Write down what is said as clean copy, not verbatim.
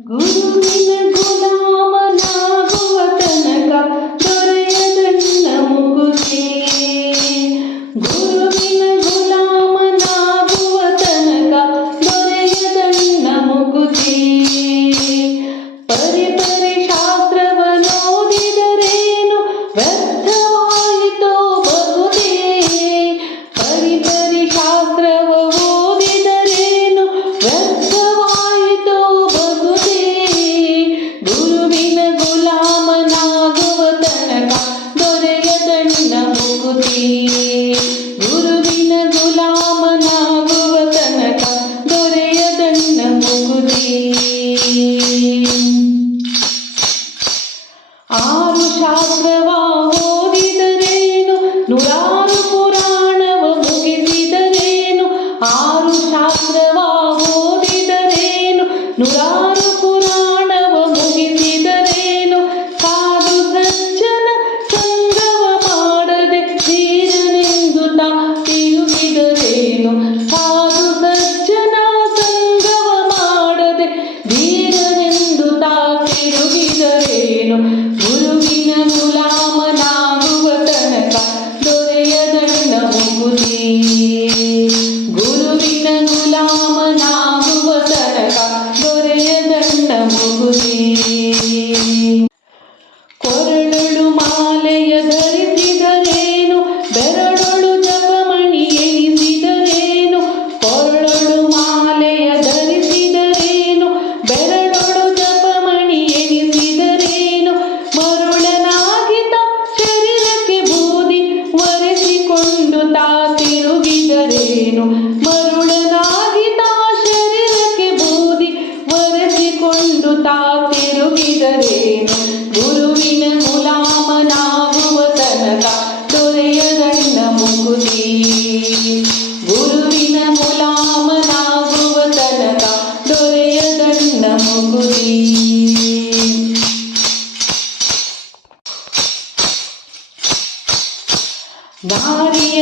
ಗುರುವಿನ ಗುಲಾಮನಾಗುವ ತನಕ ದೊರೆಯದನ್ನ ಮುಗುತಿ. ಗುರುವಿನ ಗುಲಾಮನಾಗುವ ತನಕ ದೊರೆಯದನ್ನ ಮುಗುತಿ. ಪರಿ ಶಾಸ್ತ್ರವನ್ನೋದಿದರೇನು ವ್ಯರ್ಥವಾಯಿತೋ ಬಹುದೇ. ಪರಿ ಶಾಸ್ತ್ರವ ಓದಿದರೇನು ವ್ಯರ್ಥವಾಯಿತೋ ಬಹುದೇ. ಗುರುವಿನ ಗುಲಾಮನಾಗುವ ತನಕ ದೊರೆಯದನ್ನ ಮುಗುತಿ. ಗುರುವಿನ ಗುಲಾಮನಾಗುವ ತನಕ ದೊರೆಯದನ್ನ ಮುಗುತಿ. ಆರು ಶಾಸ್ತ್ರವ ಓದಿದರೇನು ನೂರಾರು ಪುರಾಣವ ಮುಗಿಸಿದರೇನು. ಆರು ಶಾಸ್ತ್ರವ ಓದಿದರೇನು ನೂರಾರು ಪುರಾಣವ ಮುಗಿಸಿದರೇನು. ಸಾಧು ಸಜ್ಜನ ಸಂಗವ ಮಾಡದೆ ಧೀರನೆಂದುತ್ತಾ ತಿರುಗಿದರೇನು. ಸಾಧು ಸಜ್ಜನ ಸಂಗವ ಮಾಡದೆ ಧೀರನೆಂದುತ್ತಾ ತಿರುಗಿದರೇನು. ಗುರುವಿನ ಗುಲಾಮನಾಗುವ ತನಕ ದೊರೆಯದನ್ನ ಮುಗುತಿ. ಗುರುವಿನ ಗುಲಾಮನಾಗುವ ತನಕ ದೊರೆಯದನ್ನ ಮುಗುತಿ. ಕೊರಳಳು ಮಾಲೆಯ ಧರಿಸಿದರೇನು ಬೆರಳೊಳು ಜಪಮಣಿ ಎಣಿಸಿದರೇನು. ಕೊರಳಳು ಮಾಲೆಯ ಧರಿಸಿದರೇನು ಬೆರಳೊಳು ಜಪಮಣಿ ಎಣಿಸಿದರೇನು. ಮರುಳನಾಗಿತ ಶರೀರಕ್ಕೆ ಬೂದಿ ಒರೆಸಿಕೊಂಡು ತಾ ತಿರುಗಿದರೇನು. ಮರುಳನಾಗಿತ ಶರೀರಕ್ಕೆ ಬೂದಿ ಒರೆಸಿಕೊಂಡು ತಾ ತಿರುಗಿದರೇನು. ಗುರುವಿನ ಗುಲಾಮನಾಗುವ ತನಕ ದೊರೆಯದನ್ನ ಮುಗುತಿ. ಗುರುವಿನ ಗುಲಾಮನಾಗುವ ತನಕ ದೊರೆಯದನ್ನ ಮುಗುತಿ. ದಾರಿಯ